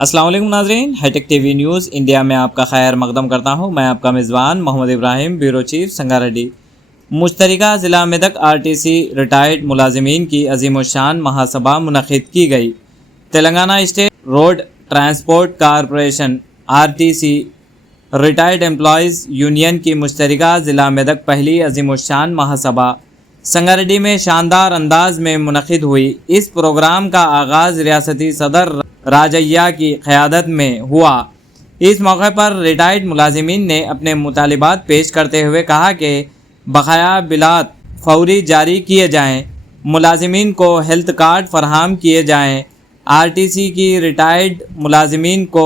अस्सलाम वालेकुम नाज़रीन, हाईटेक टीवी न्यूज़ इंडिया में आपका खैर मकदम करता हूं। मैं आपका मेज़बान मोहम्मद इब्राहिम, ब्यूरो चीफ संगारेड्डी। मुश्तरिका ज़िला मेदक आरटीसी रिटायर्ड मुलाजिमीन की अज़ीमुश्शान महासभा मुनक़िद की गई। Telangana state road transport corporation RTC retired employees union की मुश्तरिका ज़िला मेदक पहली अज़ीमुश्शान महासभा संगारेड्डी में शानदार अंदाज में मुनक़िद हुई। इस प्रोग्राम का आगाज़ रियासती सदर राजैया की क़यादत में हुआ। इस मौके पर रिटायर्ड मुलाजिमीन ने अपने मुतालिबात पेश करते हुए कहा कि बकाया बिलात फौरी जारी किए जाएँ, मुलाजिमीन को हेल्थ कार्ड फराहम किए जाएँ, आरटीसी की रिटायर्ड मुलाजिमीन को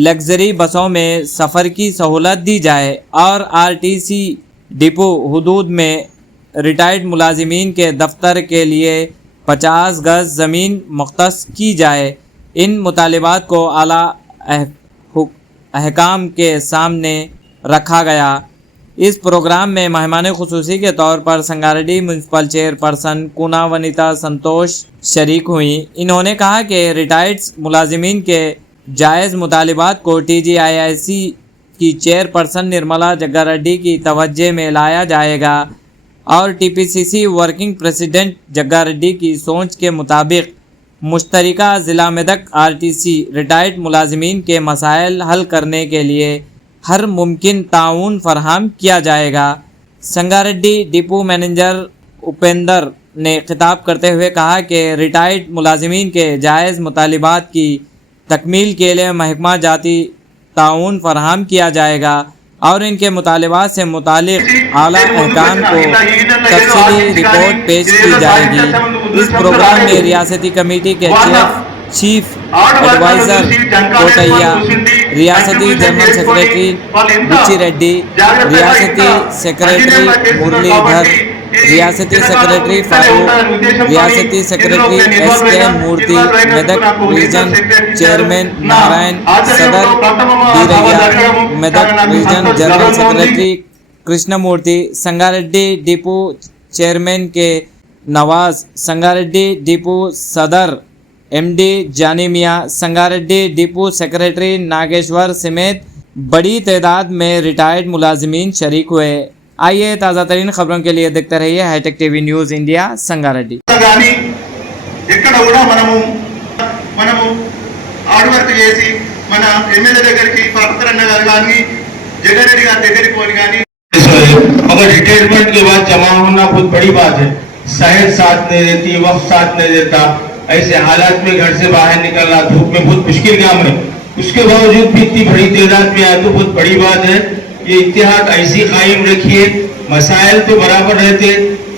लग्जरी बसों में सफ़र की सहूलत दी जाए और आरटीसी डिपो हुदूद में रिटायर्ड मुलाजिमीन के दफ्तर के लिए 50 गज़ ज़मीन मुख्तस की जाए। इन मुतालिबात को आला अहकाम के सामने रखा गया। इस प्रोग्राम में मेहमान खुसूसी के तौर पर संगारेड्डी म्यूनसिपल चेयरपर्सन कूना वनिता संतोष शरीक हुई। इन्होंने कहा कि रिटायर्ड मुलाजिमीन के जायज़ मुतालिबात को TGIIC की चेयरपर्सन निर्मला जग्गारेड्डी की तवज्जो में लाया जाएगा और TPCC वर्किंग प्रेसिडेंट जग्गारेड्डी की सोच के मुताबिक मुश्तरिका ज़िला मेदक आरटीसी रिटायर्ड मुलाजिमीन के मसाइल हल करने के लिए हर मुमकिन ताउन फराहम किया जाएगा। संगारेड्डी डिपो मैनेजर उपेंद्र ने खिताब करते हुए कहा कि रिटायर्ड मुलाजिमीन के जायज़ मुतालिबात की तकमील के लिए महकमा जाती ताउन फराहम किया जाएगा और इनके मुतालिबात से मुतालिक आला अहकाम को तफसीली रिपोर्ट पेश की जाएगी। इस प्रोग्राम में रियासती कमेटी के चीफ एडवाइज़र कोटैया, रियासती जनरल सेक्रेटरी बुच्ची रेड्डी, रियासती सेक्रेटरी मुरलीधर, रियासती सेक्रेटरी फारूक, रियासती secretary SK Murthy, Medak region chairman Narayan, सदर Biraiah, Medak region general secretary Krishnamurthy, Sangareddy depot chairman K Nawaz, Sangareddy depot सदर MD Janimiya, Sangareddy depot secretary Nageshwar समेत बड़ी तादाद में रिटायर्ड मुलाजिमीन शरीक हुए। आइए ताज़ा तरीन खबरों के लिए देखते रहिए hitech TV news India Sangareddy. मगर रिटायरमेंट के बाद जमा होना बहुत बड़ी बात है। शायद साथ नहीं देती, वक्त साथ नहीं देता, ऐसे हालात में घर से बाहर निकलना धूप में बहुत मुश्किल काम है। उसके बावजूद भी इतनी बड़ी तादाद में आए तो बहुत बड़ी बात है। ये इत्तेहाद ऐसी कायम रखिए। मसाइल तो बराबर रहते,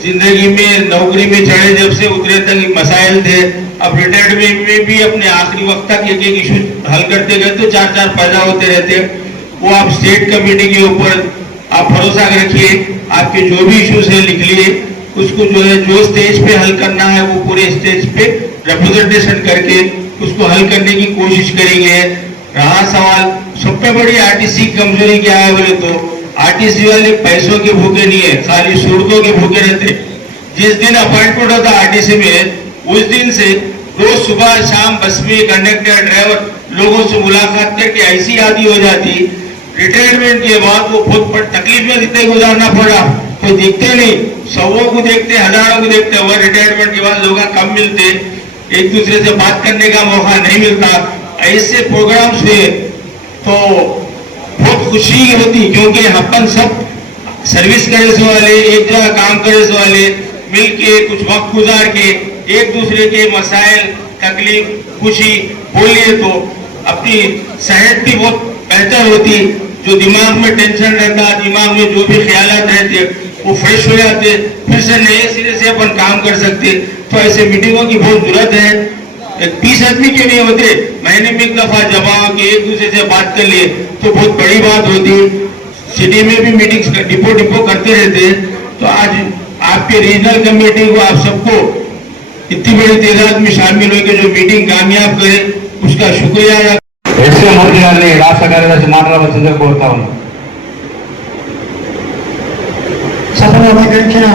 जिंदगी में नौकरी में चढ़े जब से उतरे तक मसाइल थे। अब रिटायरमेंट में भी अपने आखिरी वक्त तक एक इशू हल करते गए तो चार चार पैदा होते रहते। वो आप स्टेट कमेटी के ऊपर आप भरोसा रखिए, आपके जो भी इश्यूज है लिख लिए, उसको जो है जो स्टेज पे हल करना है वो पूरे स्टेज पे रिप्रेजेंटेशन करके उसको हल करने की कोशिश करेंगे। रहा सवाल सबसे बड़ी आरटीसी कमजोरी क्या है बोले तो आरटीसी वाले पैसों के भूखे नहीं है, खाली सूरतों के भूखे रहते। जिस दिन अपॉइंटमेंट होता आरटीसी में उस दिन से रोज सुबह शाम बस में कंडक्टर ड्राइवर लोगों से मुलाकात करके ऐसी आदि हो जाती। रिटायरमेंट के बाद वो बहुत तकलीफ में जितने गुजारना पड़ा तो दिखते नहीं, सौों को देखते, हजारों को देखते, और रिटायरमेंट के बाद लोग कम मिलते, एक दूसरे से बात करने का मौका नहीं मिलता। ऐसे प्रोग्राम्स हुए तो बहुत खुशी होती क्योंकि अपन सब सर्विस करे से वाले, एक जगह काम करे से वाले मिल के कुछ वक्त गुजार के एक दूसरे के मसाइल तकलीफ खुशी बोलिए तो अपनी सेहत भी बहुत बेहतर होती। जो दिमाग में टेंशन रहता, दिमाग में जो भी ख्यालात रहते वो फ्रेश हो जाते, फिर से नए सिरे से अपन काम कर सकते। तो ऐसे मीटिंगों की बहुत जरूरत है। 30 आदमी के नहीं होते, महीने में एक दफा जमा के एक दूसरे से बात कर लिए तो बहुत बड़ी बात होती। सिटी में भी मीटिंग्स डिपो डिपो करते रहते। तो आज आपके रीजनल कमेटी को आप सबको इतनी बड़ी तादाद में शामिल होकर जो मीटिंग कामयाब करे उसका शुक्रिया। SK మూర్తి గారిని రాష్ట్ర కార్యదర్శి మాట్లాడవలసిందిగా కోరుతా ఉన్నాం। సభను అలంకరించిన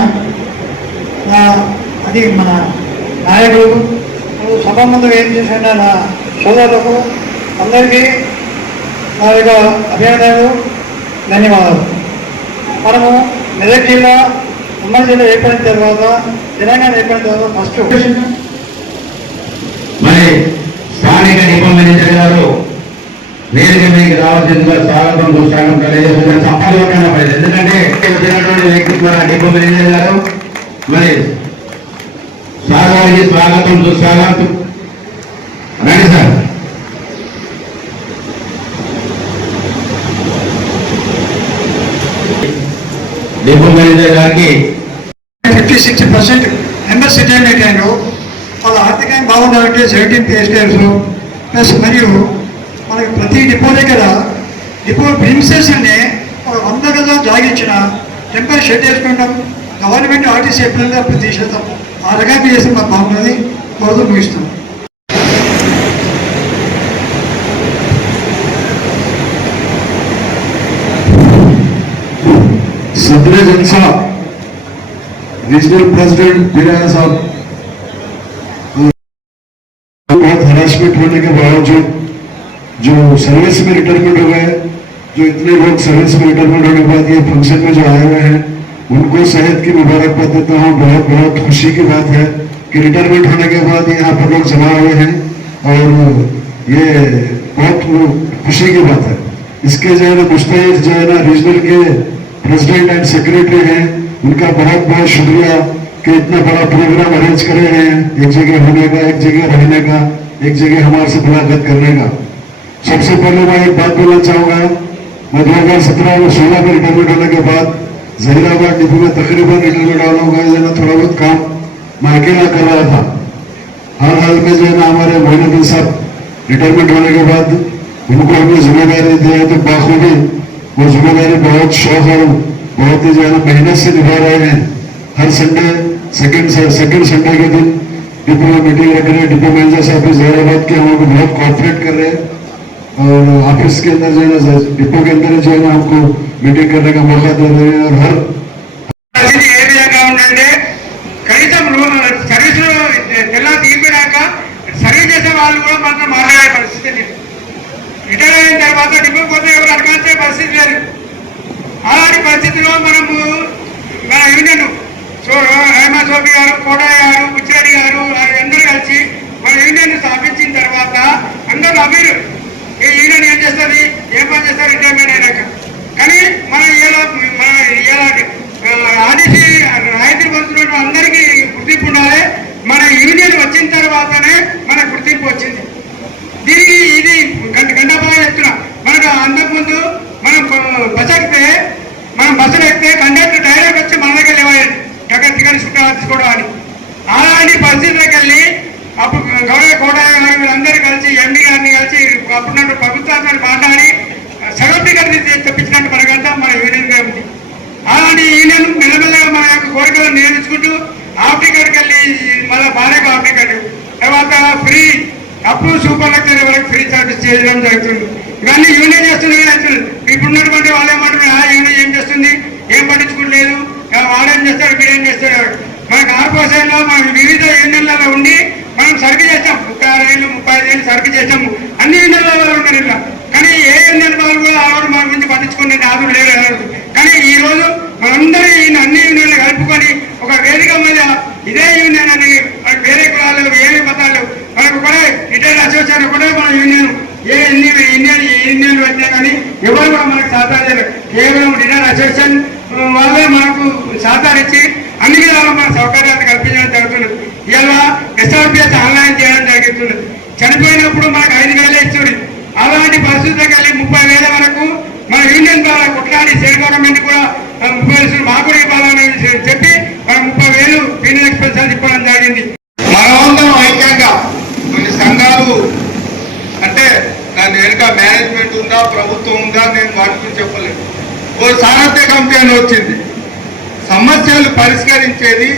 అది మన నాయకులు సభ ముందు ఏం చేసిన నా సోదరులకు అందరికీ నా యొక్క అభినందనలు, ధన్యవాదాలు. మనము మెదక్ జిల్లా ఉమ్మడి జిల్లా ఏర్పడిన తర్వాత, తెలంగాణ ఏర్పడిన తర్వాత ఫస్ట్ మరి స్థానిక డిపో మేనేజర్ గారు నేరుగా మీకు రావాల్సిందిగా స్వాగతం సుస్వాగతం తెలియజేస్తున్న సంపాదన పడింది. ఎందుకంటే వచ్చినటువంటి వ్యక్తి ద్వారా డిపో మేనేజర్ గారు మరి స్వాగతానికి స్వాగతం సుస్వాగతం. రండి సార్. డిపో మేనేజర్ గారికి 56% మెంబర్స్ రిటైర్మెంట్ అయ్యారు. వాళ్ళు ఆర్థికంగా బాగుండాలంటే 17 పే స్కేల్స్ ప్లస్ మరియు మనకి ప్రతి డిపో దగ్గర డిపో ప్రిన్సెస్ అనే ఒక 100 గజాలు జాగిచ్చిన టెంపరీ షెడ్ వేసుకుంటాం. గవర్నమెంట్ ఆర్టీసీ ఎప్పుడైనా ప్రతిశతం ఆ రకంగా చేస్తే మాకు బాగుంటుంది. రోజు ముగిస్తాం. सदर जलसा रीजनल प्रेसिडेंट बिराया साहब, बहुत हरासमेंट होने के बावजूद जो सर्विस में रिटायरमेंट हो गए, जो इतने लोग सर्विस में रिटायरमेंट होने के बाद ये फंक्शन में जो आए हुए हैं उनको सेहत की मुबारकबाद देता हूँ. बहुत बहुत खुशी की बात है कि रिटायरमेंट होने के बाद यहाँ पर लोग जमा हुए हैं और ये बहुत खुशी की बात है. इसके जो है ना मुस्तैद जो है ना रीजनल के प्रेसिडेंट एंड सेक्रेटरी हैं, उनका बहुत बहुत शुक्रिया कि इतना बड़ा प्रोग्राम अरेंज करे हैं. एक जगह होने का, एक जगह रहने का, एक जगह हमारे से मुलाकात करने का. सबसे पहले मैं एक बात बोलना चाहूँगा. मैं 2017 में 16 में रिटायरमेंट होने के बाद जहीराबाद डिपो में तकरीबन रिटायरमेंट वालों का जो है ना थोड़ा बहुत काम मैं अकेला कर रहा था. हाल में जो है ना हमारे मोइनुद्दीन साहब रिटायरमेंट होने के बाद उनको हमने जिम्मेदारी दी है, तो बाखूबी वो जिम्मेदारी बहुत शौक और बहुत ही जो है ना मेहनत से निभा रहे हैं. हर संडे सेकंड संडे के दिन डिपो में मीटिंग रख रहे हैं. डिपो मैनेजर साहब जहीराबाद के हमको बहुत कॉपरेट कर रहे हैं और ऑफिस के अंदर जो है ना डिपो के अंदर जो है ना हमको मीटिंग करने का मौका दे रहे हैं. और हर కనీసం సర్వీసులు తెల్లా తీర్పినాక సర్వీస్ చేసే వాళ్ళు కూడా మాత్రం మాట్లాడే పరిస్థితి లేదు. రిటైర్ అయిన తర్వాత డిపో పోతే ఎవరు అడగాల్సే పరిస్థితి లేదు. అలాంటి పరిస్థితిలో మనము మన యూనియన్ హేమంత్ సోపి గారు, కోటయ్య గారు, బుచ్చిరెడ్డి గారు అందరూ కలిసి మన యూనియన్ స్థాపించిన తర్వాత అందరూ అమీరు ఈ యూనియన్ ఏం చేస్తుంది, ఏం పని చేస్తారు రిటైర్మెంట్ అయినాక. కానీ మనం ఆర్టీసీ రైతులు పంచుకున్న అందరికీ గుర్తింపు ఉండాలి. మన యూనియన్ వచ్చిన తర్వాతనే మనకు గుర్తింపు వచ్చింది. దీనికి ఇది గంటపాగా చెప్తున్నా. మనకు అంతకుముందు మనం బస్సులు ఎక్కితే కండక్టర్ డైరెక్ట్ వచ్చి మన దగ్గర లేవాలి టికెట్ తీసుకోవడం అని. అలాంటి పరిస్థితులకు వెళ్ళి అప్పుడు గౌరవ కోటయ్య గారు వీళ్ళందరూ కలిసి ఎండి గారిని కలిసి అప్పుడున్నట్టు ప్రభుత్వాన్ని మాట్లాడి సగం టికెట్ తెప్పించినట్టు మనకంతా మన యూనియన్గా ఉంది. అలాంటి యూనియన్ మెల్లమెల్లగా మన యొక్క కోరికలను నియమించుకుంటూ హాఫ్ టికెట్కి వెళ్ళి మళ్ళీ భార్యకు హాఫ్ టికెట్ తర్వాత ఫ్రీ అప్పుడు సూపర్ లగ్జరీ వరకు ఫ్రీ సర్వీస్ చేయడం జరుగుతుంది. ఇవన్నీ యూనియన్ చేస్తున్నాయి. ఇప్పుడున్నటువంటి వాళ్ళు ఏమంటారు, యూనియన్ ఏం చేస్తుంది, ఏం పట్టించుకోలేదు, వాళ్ళేం చేస్తారు, మీరేం చేస్తారు. మన కార్పొరేషన్లో మనం వివిధ యూనియన్లలో ఉండి మనం సర్వీస్ చేస్తాం. 36 ఏళ్ళు 35 ఏళ్ళు సర్వీస్ చేస్తాము. అన్ని యూనియన్లలో ఉన్నారు ఇలా. కానీ ఏ యూనియన్ వాళ్ళు కూడా ఆ రోజు మన గురించి పట్టించుకునే ఆదులు లేదు. కానీ ఈ రోజు మనందరూ అన్ని యూనియన్లు కలుపుకొని ఒక వేదిక మీద ఇదే యూనియన్ అని వేరే కులాలు ఏమి మతాలు మనకు కూడా రిటైర్డ్ అసోసియేషన్ కూడా మన యూనియన్ ఏ యూనియన్లు వచ్చినా కానీ ఎవరు కూడా మనకు సహకారం కేవలం రిటైర్డ్ అసోసియేషన్ వాళ్ళే మనకు సహకరించి అన్ని విధాలు మన సౌకర్యాలు కల్పించడం జరుగుతుంది. ఇలా SRPS ఆన్లైన్ చేయడం జరుగుతుంది. చనిపోయినప్పుడు మనకు 5,000 ఇస్తుంది. అలాంటి పరిస్థితులకు వెళ్ళి 30,000 వరకు మన యూనియన్ ద్వారా కొట్లాడి స్టేట్ గవర్నమెంట్ కూడా 30,000 మాకు ఇవ్వాలని చెప్పి మన 30,000 పీనల్ ఎక్స్పెన్సెస్ ఇవ్వడం జరిగింది. మనమందరం ఐక్యంగా కొన్ని సంఘాలు అంటే దాని వెనుక మేనేజ్మెంట్ ఉందా, ప్రభుత్వం ఉందా, నేను వాటి గురించి చెప్పలేదు. ఓ సారథ్య కమిటీ అని వచ్చింది. సమస్యలు పరిష్కరించేది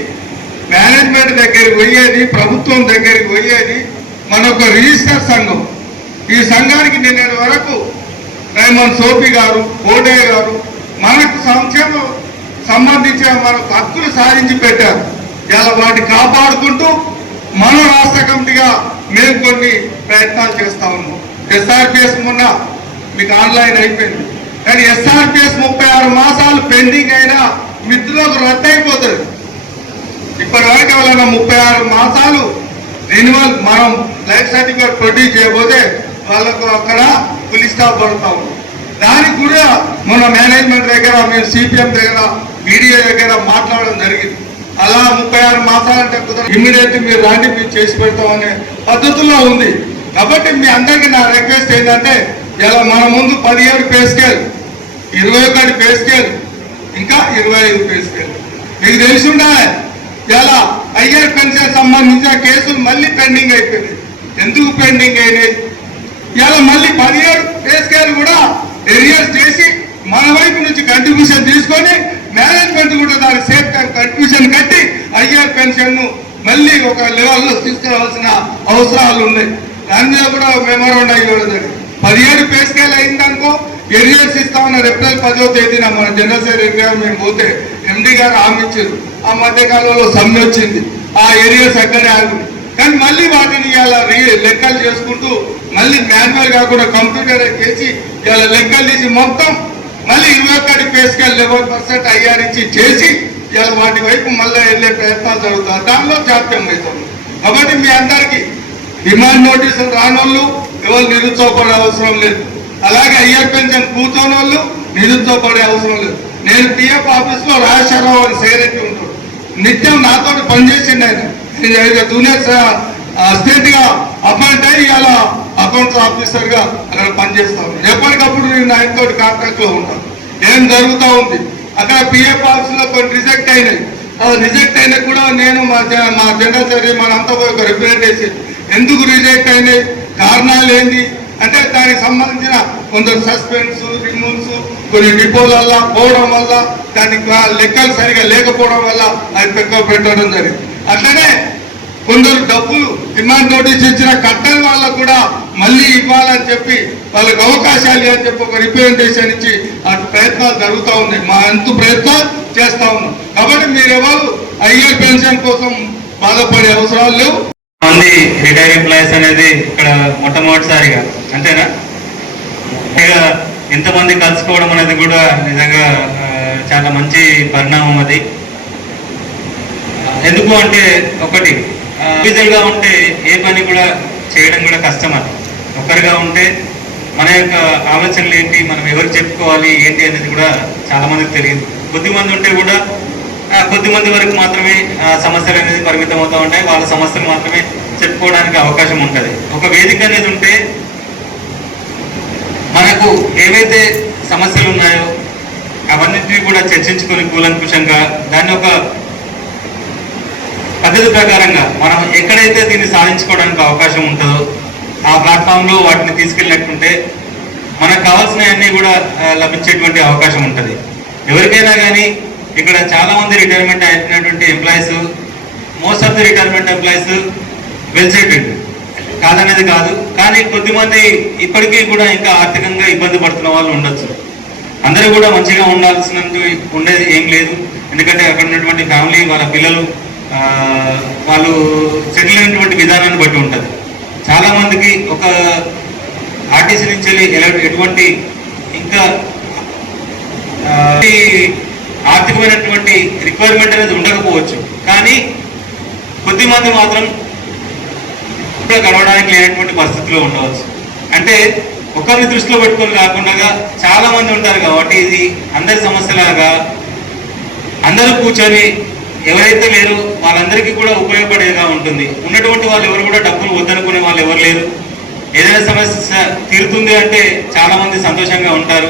మేనేజ్మెంట్ దగ్గరికి పోయేది, ప్రభుత్వం దగ్గరికి పోయేది మనొక రిజిస్టర్ సంఘం. ఈ సంఘానికి నిన్నటి వరకు హేమంత్ సోపి గారు, కోటయ్య గారు మనకు సంక్షేమం సంబంధించిన మనకు హక్కులు సాధించి పెట్టారు. ఇలా వాటిని కాపాడుకుంటూ మనం రాష్ట్ర కమిటీగా మేము కొన్ని ప్రయత్నాలు చేస్తా ఉన్నాం. ఎస్ఆర్పిఎస్ మొన్న మీకు ఆన్లైన్ అయిపోయింది, కానీ ఎస్ఆర్పిఎస్ 36 మాసాలు పెండింగ్ అయినా మిత్రులకు రద్దు అయిపోతుంది. ఇప్పటి వరకు ఎవరైనా 36 మాసాలు రెన్యువల్ మనం లైఫ్ సర్టిఫికేట్ ప్రొడ్యూస్ చేయబోతే వాళ్ళకు అక్కడ పులి స్టాప్ పడుతూ ఉంది. దానికి కూడా మన మేనేజ్మెంట్ దగ్గర, మేము సిపిఎం దగ్గర, మీడియా దగ్గర మాట్లాడడం జరిగింది. అలా 36 మాసాలంటే కుదరదు, ఇమ్మీడియట్ మీరు రాండి, మీరు చేసి పెడతామనే పద్ధతుల్లో ఉంది. కాబట్టి మీ అందరికీ నా రిక్వెస్ట్ ఏంటంటే, ఇలా మన ముందు 17 పే స్కేల్, 21 పే స్కేల్, ఇంకా 25 పే స్కేల్ మీకు తెలిసి ఉండాలి. ఇలా ఐఆర్ పెన్షన్ సంబంధించిన కేసులు మళ్ళీ పెండింగ్ అయిపోయింది. ఎందుకు పెండింగ్ అయినాయి? ఇలా మళ్ళీ 17 పే స్కేల్ కూడా ఎరియర్స్ చేసి మన వైపు నుంచి కంట్రిబ్యూషన్ తీసుకొని మేనేజ్మెంట్ కూడా దాని సేఫ్ టైం కంట్రిబ్యూషన్ కట్టి ఐఆర్ పెన్షన్ ను మళ్ళీ ఒక లెవెల్లో తీసుకురావాల్సిన అవసరాలు ఉన్నాయి. దాని మీద కూడా మెమోరాండం ఇవ్వడం జరిగింది. 17 పే స్కేల్ అయిందనుకో ఎరియర్స్ ఇస్తామన్న ఏప్రిల్ 10వ తేదీన మన జనరల్ సెక్రటరీ గారు మేము పోతే ఎండి గారు హామీ ఇచ్చారు. ఆ మధ్యకాలంలో సమ్మె వచ్చింది, ఆ ఏరియాస్ అక్కడే ఆగుంది. కానీ మళ్ళీ వాటిని ఇలా లెక్కలు చేసుకుంటూ మళ్ళీ మాన్యువల్ కాకుండా కంప్యూటర్ చేసి ఇలా లెక్కలు తీసి మొత్తం మళ్ళీ 21 పే స్కేల్ 11% ఐఆర్ ఇచ్చి చేసి ఇలా వాటి వైపు మళ్ళీ వెళ్ళే ప్రయత్నాలు జరుగుతాయి. దానిలో జాప్యం అవుతుంది. కాబట్టి మీ అందరికీ డిమాండ్ నోటీసులు రానోళ్ళు ఎవరు నిరుత్సాహపడే అవసరం లేదు. అలాగే ఐఆర్ పెన్షన్ కూర్చోని వాళ్ళు నిరుత్సాహపడే అవసరం లేదు. నేను పిఎఫ్ ఆఫీస్ లో రాజశేఖరరావు అని సెక్రటరీ ఉంటాడు, నిత్యం నాతో పనిచేసిండు. ఆయన జూనియర్ స్టేట్ గా అపాయింట్ అయ్యి ఇలా అకౌంట్స్ ఆఫీసర్ గా అక్కడ పనిచేస్తాను. ఎప్పటికప్పుడు నేను ఆయనతో కాంటాక్ట్ లో ఉంటాను. ఏం జరుగుతూ ఉంది అక్కడ పిఎఫ్ ఆఫీస్ లో కొన్ని రిజెక్ట్ అయినాయి. రిజెక్ట్ అయినా కూడా నేను మా జనరల్ సెక్రటరీ మనంతా ఒక రిప్రజెంటేషన్ ఎందుకు రిజెక్ట్ అయినాయి, కారణాలు ఏంటి అంటే దానికి సంబంధించిన కొందరు సస్పెన్స్, రిమూవ్స్, కొన్ని డిపోలల్లా పోవడం వల్ల, దానికి లెక్కలు సరిగా లేకపోవడం వల్ల అది పెట్టడం జరిగింది. అట్లనే కొందరు డబ్బులు డిమాండ్ నోటీస్ ఇచ్చిన కట్టని వాళ్ళకు కూడా మళ్ళీ ఇవ్వాలని చెప్పి వాళ్ళకి అవకాశాలు అని చెప్పి ఒక రిప్రజెంటేషన్ ఇచ్చి అటు ప్రయత్నాలు జరుగుతూ ఉన్నాయి. మా అంతు ప్రయత్నాలు చేస్తా ఉన్నాం. కాబట్టి మీరెవరు ఐఆర్ పెన్షన్ కోసం బాధపడే అవసరాలు లేవు. మంది రిటైర్ ఎంప్లాయీస్ అనేది ఇక్కడ మొట్టమొదటిసారిగా, అంతేనా? ఇంతమంది కలుసుకోవడం అనేది కూడా నిజంగా చాలా మంచి పరిణామం. అది ఎందుకు అంటే ఒకటి గా ఉంటే ఏ పని కూడా చేయడం కూడా కష్టం. అది ఒక్కరిగా ఉంటే మన యొక్క ఆలోచనలు ఏంటి, మనం ఎవరు చెప్పుకోవాలి ఏంటి అనేది కూడా చాలా మందికి తెలియదు. కొద్దిమంది ఉంటే కూడా కొద్దిమంది వరకు మాత్రమే సమస్యలు అనేది పరిమితం అవుతూ ఉంటాయి. వాళ్ళ సమస్యలు మాత్రమే చెప్పుకోవడానికి అవకాశం ఉంటుంది. ఒక వేదిక అనేది ఉంటే మనకు ఏవైతే సమస్యలు ఉన్నాయో అవన్నిటినీ కూడా చర్చించుకొని కూలంకుషంగా దాన్ని ఒక పద్ధతి ప్రకారంగా మనం ఎక్కడైతే దీన్ని సాధించుకోవడానికి అవకాశం ఉంటుందో ఆ ప్లాట్ఫామ్లో వాటిని తీసుకెళ్ళినట్టుంటే మనకు కావాల్సినవన్నీ కూడా లభించేటువంటి అవకాశం ఉంటుంది. ఎవరికైనా కానీ ఇక్కడ చాలా మంది రిటైర్మెంట్ అయినటువంటి employees, most of the retirement employees well settled కాదనేది కాదు. కానీ కొద్దిమంది ఇప్పటికీ కూడా ఇంకా ఆర్థికంగా ఇబ్బంది పడుతున్న వాళ్ళు ఉండొచ్చు. అందరూ కూడా మంచిగా ఉండేది ఏం లేదు. ఎందుకంటే అక్కడ ఉన్నటువంటి ఫ్యామిలీ, వాళ్ళ పిల్లలు, వాళ్ళు సెటిల్ అయినటువంటి విధానాన్ని బట్టి ఉంటుంది. చాలా మందికి ఒక ఆర్టీసీ నుంచి ఎటువంటి ఇంకా ఆర్థికమైనటువంటి రిక్వైర్మెంట్ అనేది ఉండకపోవచ్చు. కానీ కొద్దిమంది మాత్రం గడవడానికి లేనటువంటి పరిస్థితిలో ఉండవచ్చు. అంటే ఒకరిని దృష్టిలో పెట్టుకొని కాకుండా చాలా మంది ఉంటారు కాబట్టి ఇది అందరి సమస్యలాగా అందరూ కూర్చొని ఎవరైతే లేరు వాళ్ళందరికీ కూడా ఉపయోగపడేగా ఉంటుంది. ఉన్నటువంటి వాళ్ళు ఎవరు కూడా డబ్బులు వద్దనుకునే వాళ్ళు ఎవరు లేరు. ఏదైనా సమస్య తీరుతుంది అంటే చాలా మంది సంతోషంగా ఉంటారు.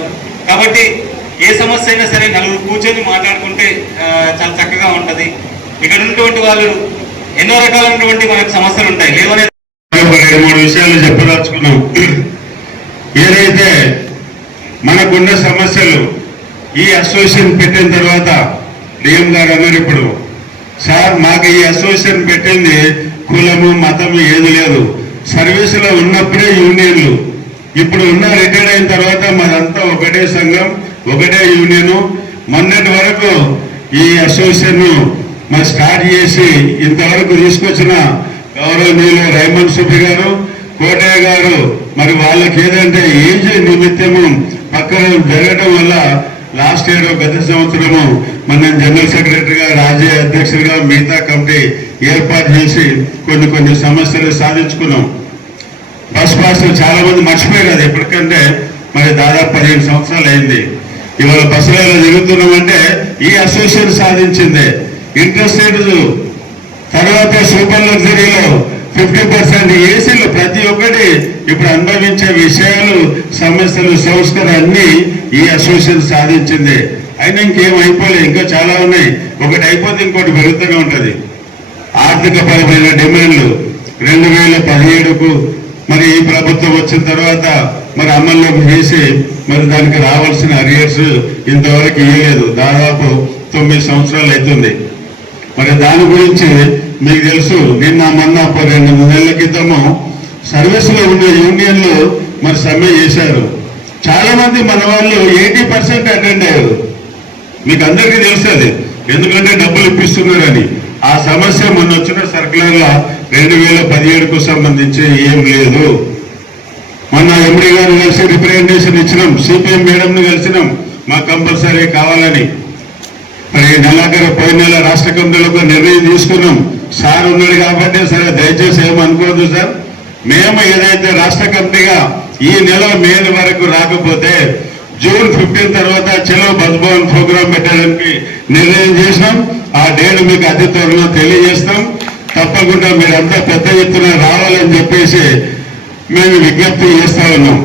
కాబట్టి ఏ సమస్య అయినా సరే నలుగురు కూర్చొని మాట్లాడుకుంటే చాలా చక్కగా ఉంటుంది. ఇక్కడ ఉన్నటువంటి వాళ్ళు ఎన్నో రకాలైనటువంటి మనకు సమస్యలు ఉంటాయి. లేవనే 2-3 విషయాలు చెప్పదలుచుకున్నాం. ఏదైతే మనకున్న సమస్యలు ఈ అసోసియేషన్ పెట్టిన తర్వాత డిఎం గారు అన్నారు, ఇప్పుడు సార్ మాకు ఈ అసోసియేషన్ పెట్టింది కులము మతము ఏది లేదు, సర్వీసులో ఉన్నప్పుడే యూనియన్లు, ఇప్పుడు ఉన్న రిటైర్ అయిన తర్వాత మనంతా ఒకటే సంఘం, ఒకటే యూనియన్. మొన్నటి వరకు ఈ అసోసియేషన్ మరి స్టార్ట్ చేసి ఇంతవరకు తీసుకొచ్చిన గౌరవనీయులు రైమన్ సుబ్బి గారు, కోటయ్య గారు మరి వాళ్ళకి ఏదంటే ఏజ్ నిమిత్తము పక్కన జరగడం వల్ల లాస్ట్ ఇయర్ గత సంవత్సరము మన జనరల్ సెక్రటరీగా రాజ్య అధ్యక్షుడిగా మిగతా కమిటీ ఏర్పాటు చేసి కొన్ని సమస్యలు సాధించుకున్నాం. బస్ పాస్ చాలా మంది మర్చిపోయారు అది ఎప్పటికంటే మరి దాదాపు 15 సంవత్సరాలు అయింది. ఇవాళ బస్సులలో తిరుగుతున్నామంటే ఈ అసోసియేషన్ సాధించిందే. ఇంట్రెస్ట్ రేటు తర్వాత సూపర్ లగ్జరీలో 50% ఏసీలు ప్రతి ఒక్కటి ఇప్పుడు అనుభవించే విషయాలు సమస్యలు సంస్కరణ అన్ని ఈ అసోసియేషన్ సాధించింది. అయినా ఇంకేం అయిపోలే, ఇంకా చాలా ఉన్నాయి. ఒకటి అయిపోతే ఇంకోటి పెరుగుతూనే ఉంటది. ఆర్థిక పరమైన డిమాండ్లు 2017కు మరి ఈ ప్రభుత్వం వచ్చిన తర్వాత మరి అమల్లోకి చేసి మరి దానికి రావాల్సిన అరియర్స్ ఇంతవరకు ఇవ్వలేదు. దాదాపు 9 సంవత్సరాలు అవుతుంది. మరి దాని గురించి మీకు తెలుసు, నిన్న మొన్న 2 నెలల క్రితము సర్వీస్ లో ఉన్న యూనియన్లు మరి సమ్మె చేశారు. చాలా మంది మన వాళ్ళు 80% అటెండ్ అయ్యారు. మీకు అందరికీ తెలుసు అది, ఎందుకంటే డబ్బులు ఇప్పిస్తున్నారని. ఆ సమస్య మొన్న వచ్చిన సర్కులర్లో 2017కు సంబంధించి ఏం లేదు. మొన్న ఎండి గారు కలిసి రిప్రజెంటేషన్ ఇచ్చినాం, సిపిఎం మేడంను కలిసినాం, మాకు కంపల్సరీ కావాలని. మరి నెలాఖరు పోయిన నెల రాష్ట్ర కమిటీలో ఒక నిర్ణయం తీసుకున్నాం. సార్ ఉన్నాడు కాబట్టి సరే దయచేసి ఏమనుకోవద్దు సార్, మేము ఏదైతే రాష్ట్ర కమిటీగా ఈ నెల మే వరకు రాకపోతే జూన్ 15 తర్వాత చలో బస్ భవన్ ప్రోగ్రాం పెట్టడానికి నిర్ణయం చేసినాం. ఆ డేట్ మీకు అతి త్వరలో తెలియజేస్తాం. తప్పకుండా మీరంతా పెద్ద ఎత్తున రావాలని చెప్పేసి మేము విజ్ఞప్తి చేస్తా ఉన్నాం.